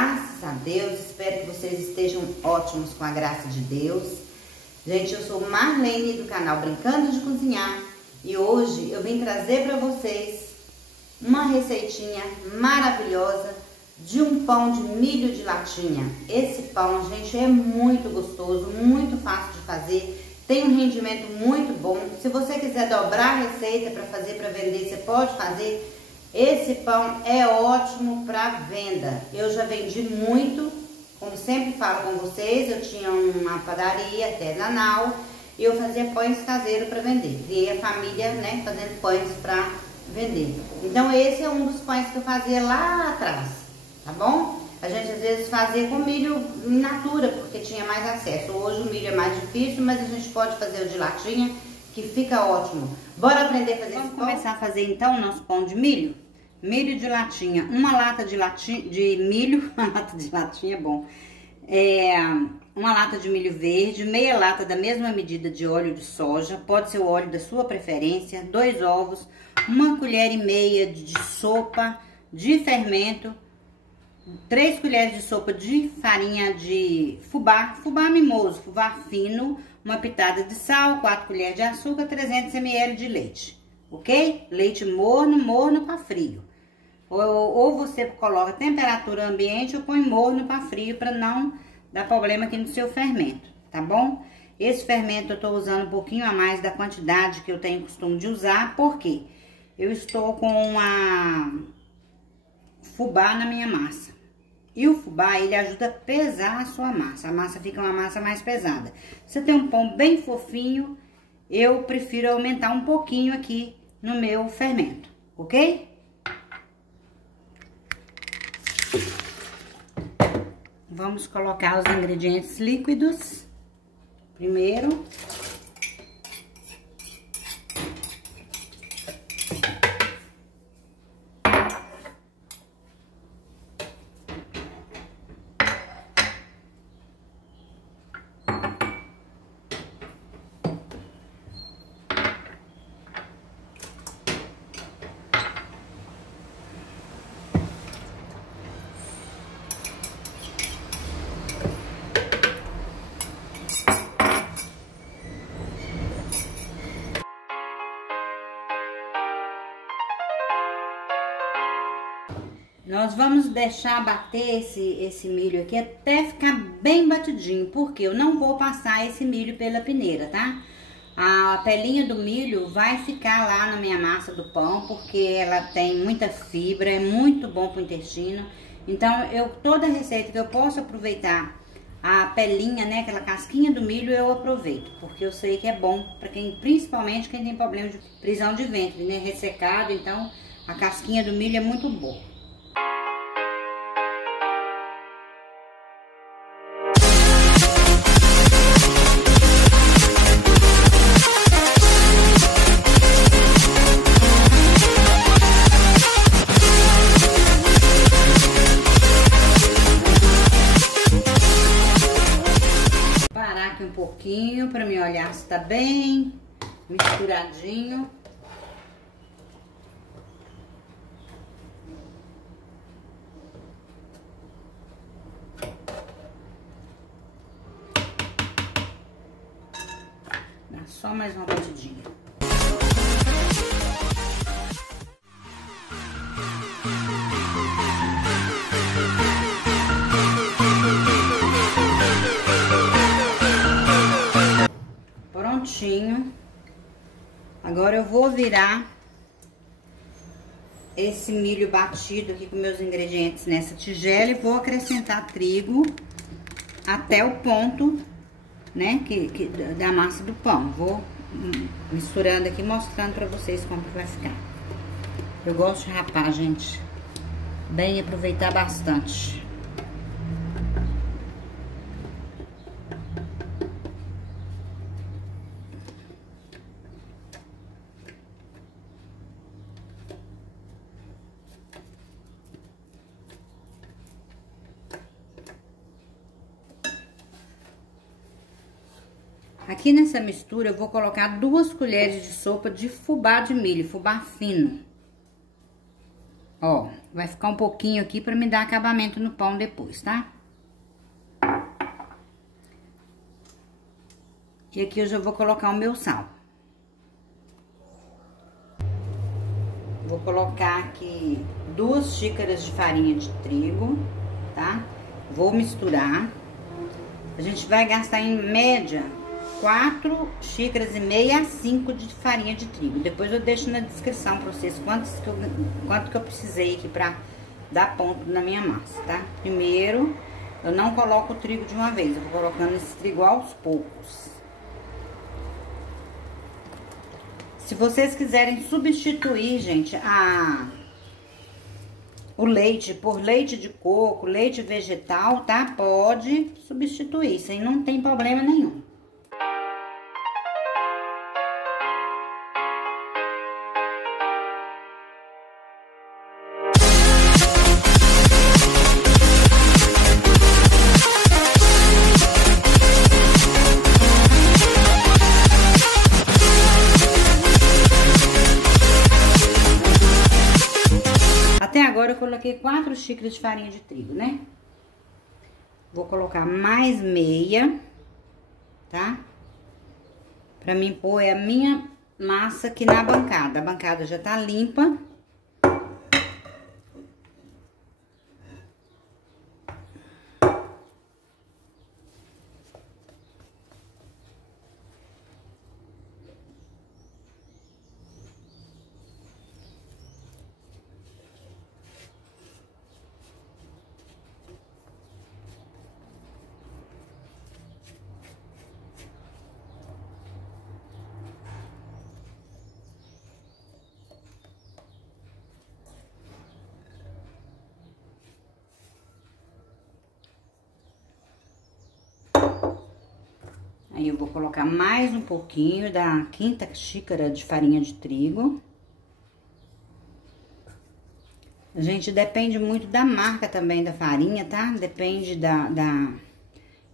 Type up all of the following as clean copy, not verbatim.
Graças a Deus, espero que vocês estejam ótimos com a graça de Deus. Gente, eu sou Marlene do canal Brincando de Cozinhar e hoje eu vim trazer para vocês uma receitinha maravilhosa de um pão de milho de latinha. Esse pão, gente, é muito gostoso, muito fácil de fazer, tem um rendimento muito bom. Se você quiser dobrar a receita para fazer, para vender, você pode fazer. Esse pão é ótimo para venda. Eu já vendi muito, como sempre falo com vocês, eu tinha uma padaria artesanal e eu fazia pães caseiros para vender. Criei a família, né, fazendo pães para vender. Então esse é um dos pães que eu fazia lá atrás, tá bom? A gente às vezes fazia com milho in natura, porque tinha mais acesso. Hoje o milho é mais difícil, mas a gente pode fazer o de latinha, que fica ótimo. Bora aprender a fazer esse pão? Vamos começar a fazer então o nosso pão de milho? Milho de latinha, uma lata de milho, uma lata de latinha é bom. Uma lata de milho verde, meia lata da mesma medida de óleo de soja, pode ser o óleo da sua preferência, 2 ovos, 1,5 colheres de sopa de fermento, 3 colheres de sopa de farinha de fubá, fubá mimoso, fubá fino, uma pitada de sal, 4 colheres de açúcar, 300 ml de leite, ok? Leite morno para frio. Ou você coloca temperatura ambiente ou põe morno para frio para não dar problema aqui no seu fermento, tá bom? Esse fermento eu tô usando um pouquinho a mais da quantidade que eu tenho costume de usar, porque eu estou com uma fubá na minha massa. E o fubá, ele ajuda a pesar a sua massa. A massa fica uma massa mais pesada. Você tem um pão bem fofinho, eu prefiro aumentar um pouquinho aqui no meu fermento, ok? Vamos colocar os ingredientes líquidos primeiro. Nós vamos deixar bater esse milho aqui até ficar bem batidinho, porque eu não vou passar esse milho pela peneira, tá? A pelinha do milho vai ficar lá na minha massa do pão, porque ela tem muita fibra, é muito bom pro intestino. Então, toda receita que eu posso aproveitar a pelinha, né, aquela casquinha do milho, eu aproveito, porque eu sei que é bom para quem, principalmente quem tem problema de prisão de ventre, né, ressecado. Então, a casquinha do milho é muito boa. Um pouquinho para me olhar se tá bem misturadinho. Dá só mais uma batidinha. Prontinho. Agora eu vou virar esse milho batido aqui com meus ingredientes nessa tigela e vou acrescentar trigo até o ponto, né, da massa do pão. Vou misturando aqui, mostrando pra vocês como que vai ficar. Eu gosto de rapar, gente, bem, aproveitar bastante. Aqui nessa mistura eu vou colocar 2 colheres de sopa de fubá de milho, fubá fino. Ó, Vai ficar um pouquinho aqui pra me dar acabamento no pão depois, tá? E aqui eu já vou colocar o meu sal. Vou colocar aqui 2 xícaras de farinha de trigo, tá? Vou misturar. A gente vai gastar em média 4 xícaras e meia a 5 de farinha de trigo. Depois eu deixo na descrição pra vocês quanto que eu precisei aqui pra dar ponto na minha massa, tá? Primeiro, eu não coloco o trigo de uma vez, eu vou colocando esse trigo aos poucos. Se vocês quiserem substituir, gente, o leite por leite de coco, leite vegetal, tá? Pode substituir, isso aí não tem problema nenhum. Até agora eu coloquei 4 xícaras de farinha de trigo, né? Vou colocar mais meia, tá? Pra mim pôr a minha massa aqui na bancada. A bancada já tá limpa. Aí eu vou colocar mais um pouquinho da 5ª xícara de farinha de trigo. Gente, depende muito da marca também da farinha, tá? Depende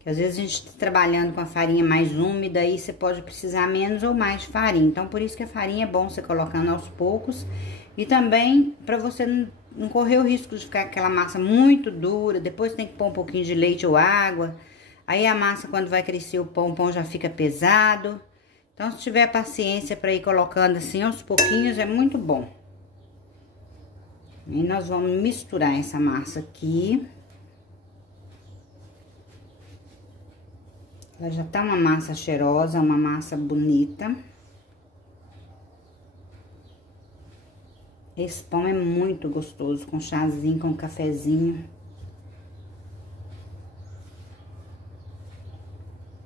que às vezes a gente tá trabalhando com a farinha mais úmida, aí você pode precisar menos ou mais de farinha. Então, por isso que a farinha é bom você colocando aos poucos. E também, pra você não correr o risco de ficar aquela massa muito dura, depois tem que pôr um pouquinho de leite ou água. Aí a massa, quando vai crescer o pão já fica pesado. Então, se tiver paciência pra ir colocando assim aos pouquinhos, é muito bom. E nós vamos misturar essa massa aqui. Ela já tá uma massa cheirosa, uma massa bonita. Esse pão é muito gostoso, com chazinho, com cafezinho.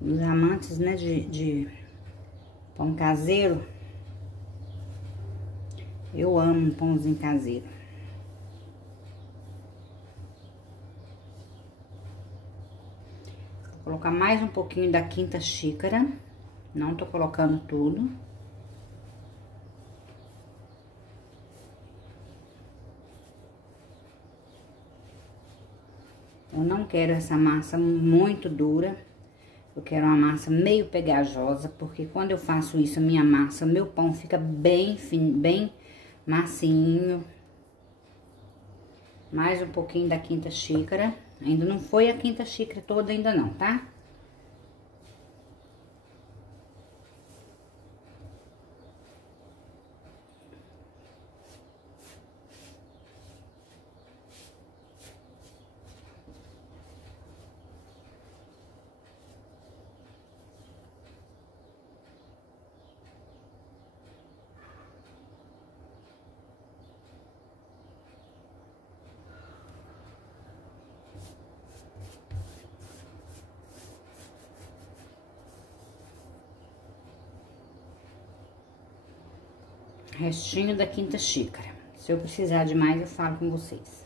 Os amantes, né, de pão caseiro, eu amo um pãozinho caseiro. Vou colocar mais um pouquinho da 5ª xícara, não tô colocando tudo. Eu não quero essa massa muito dura. Eu quero uma massa meio pegajosa, porque quando eu faço isso, a minha massa, o meu pão fica bem fininho, bem macinho. Mais um pouquinho da 5ª xícara. Ainda não foi a 5ª xícara toda ainda não, tá? Restinho da 5ª xícara. Se eu precisar de mais, eu falo com vocês.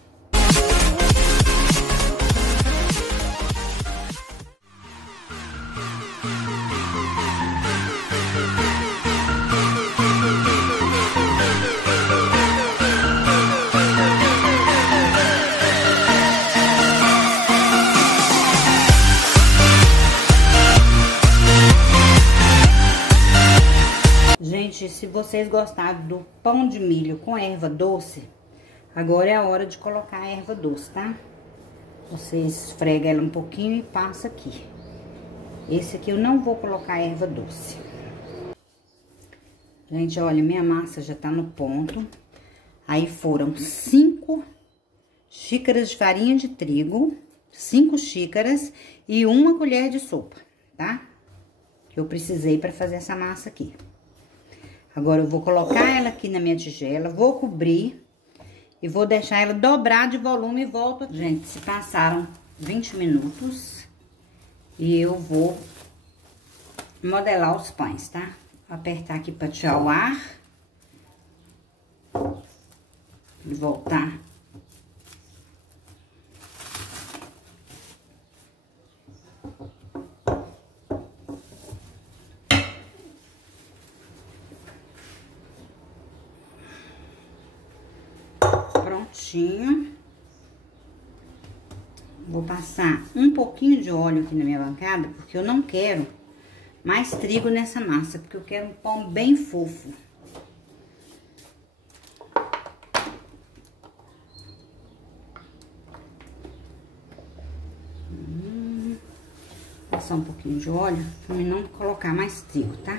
Gente, se vocês gostaram do pão de milho com erva doce, Agora é a hora de colocar a erva doce, tá? Você esfrega ela um pouquinho e passa aqui. Esse aqui eu não vou colocar erva doce. Gente, olha, minha massa já tá no ponto. Aí foram 5 xícaras de farinha de trigo, 5 xícaras e 1 colher de sopa, tá? Que eu precisei pra fazer essa massa aqui. Agora eu vou colocar ela aqui na minha tigela, vou cobrir e vou deixar ela dobrar de volume e volto. Gente, se passaram 20 minutos e eu vou modelar os pães, tá? Vou apertar aqui pra tirar o ar e voltar. Prontinho. Vou passar um pouquinho de óleo aqui na minha bancada, porque eu não quero mais trigo nessa massa, porque eu quero um pão bem fofo. Passar um pouquinho de óleo pra não colocar mais trigo, tá?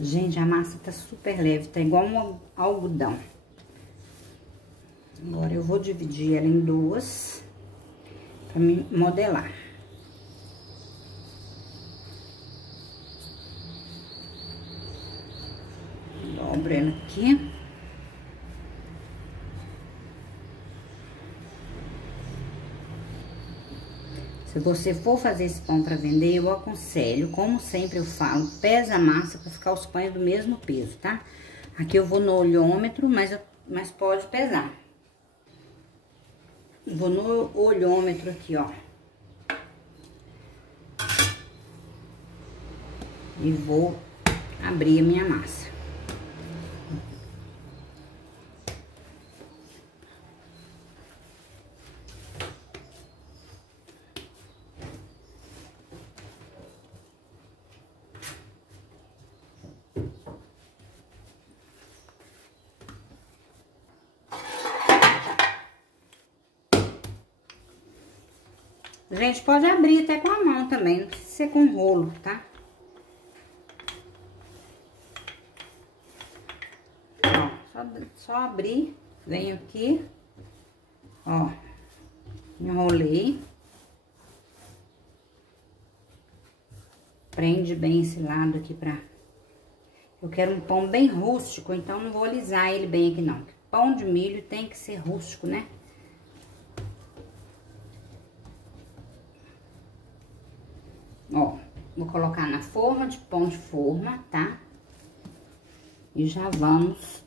Gente, a massa tá super leve, tá igual um algodão. Agora eu vou dividir ela em 2 pra me modelar. Dobro ela aqui. Se você for fazer esse pão para vender, eu aconselho, como sempre eu falo, pesa a massa para ficar os pães do mesmo peso, tá? Aqui eu vou no olhômetro, mas pode pesar. Vou no olhômetro aqui, ó. E vou abrir a minha massa. Gente, pode abrir até com a mão também, não precisa ser com rolo, tá? Ó, só abrir, venho aqui, ó, enrolei. Prende bem esse lado aqui pra... Eu quero um pão bem rústico, então não vou alisar ele bem aqui não. Pão de milho tem que ser rústico, né? Ó, vou colocar na forma de pão de forma, tá? E já vamos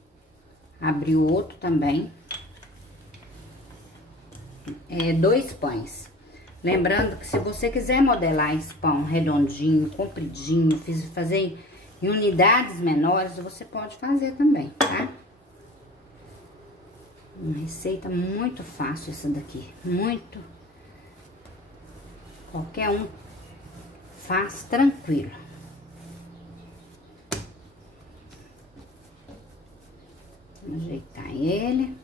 abrir o outro também. 2 pães. Lembrando que se você quiser modelar esse pão redondinho, compridinho, fazer em unidades menores, você pode fazer também, tá? Uma receita muito fácil essa daqui, muito. Qualquer um faz tranquilo. Vou ajeitar ele.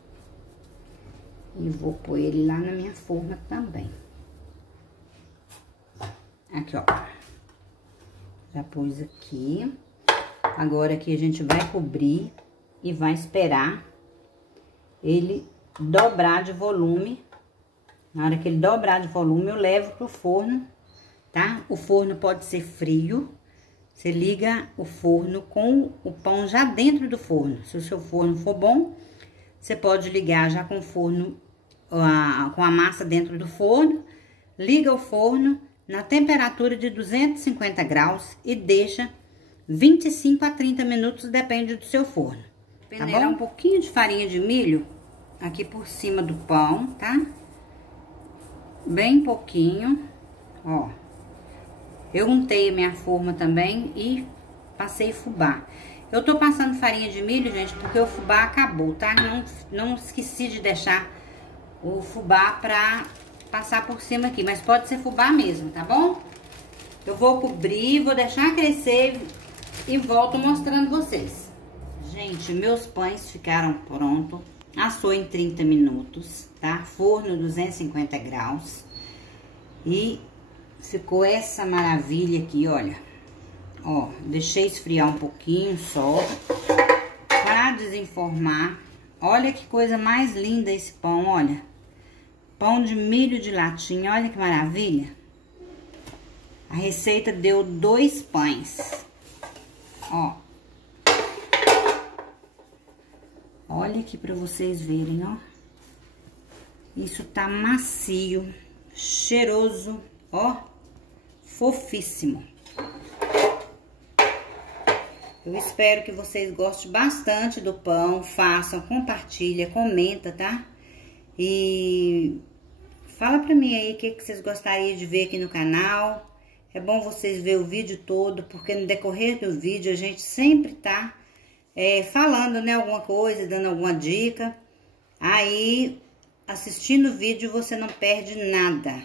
E vou pôr ele lá na minha forma também. Aqui, ó. Já pus aqui. Agora aqui a gente vai cobrir e vai esperar ele dobrar de volume. Na hora que ele dobrar de volume, eu levo pro forno, tá? O forno pode ser frio. Você liga o forno com o pão já dentro do forno. Se o seu forno for bom, você pode ligar já com o forno, com a massa dentro do forno. Liga o forno na temperatura de 250 graus e deixa 25 a 30 minutos, depende do seu forno. Peneirar um pouquinho de farinha de milho aqui por cima do pão, tá? Bem pouquinho, ó. Eu untei a minha forma também e passei fubá. Eu tô passando farinha de milho, gente, porque o fubá acabou, tá? Não esqueci de deixar o fubá pra passar por cima aqui, mas pode ser fubá mesmo, tá bom? Eu vou cobrir, vou deixar crescer e volto mostrando vocês. Gente, meus pães ficaram prontos. Assou em 30 minutos, tá? Forno 250 graus. E ficou essa maravilha aqui, olha. Ó, deixei esfriar um pouquinho só pra desenformar. Olha que coisa mais linda esse pão, olha. Pão de milho de latinha, olha que maravilha. A receita deu 2 pães. Ó. Olha aqui pra vocês verem, ó. Isso tá macio, cheiroso, ó. Fofíssimo. Eu espero que vocês gostem bastante do pão. Façam, compartilha, comenta, tá? E fala pra mim aí o que vocês gostariam de ver aqui no canal. É bom vocês verem o vídeo todo, porque no decorrer do vídeo a gente sempre tá falando, né, alguma coisa, dando alguma dica. Aí, assistindo o vídeo, você não perde nada.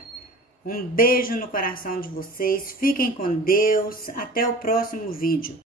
Um beijo no coração de vocês. Fiquem com Deus. Até o próximo vídeo.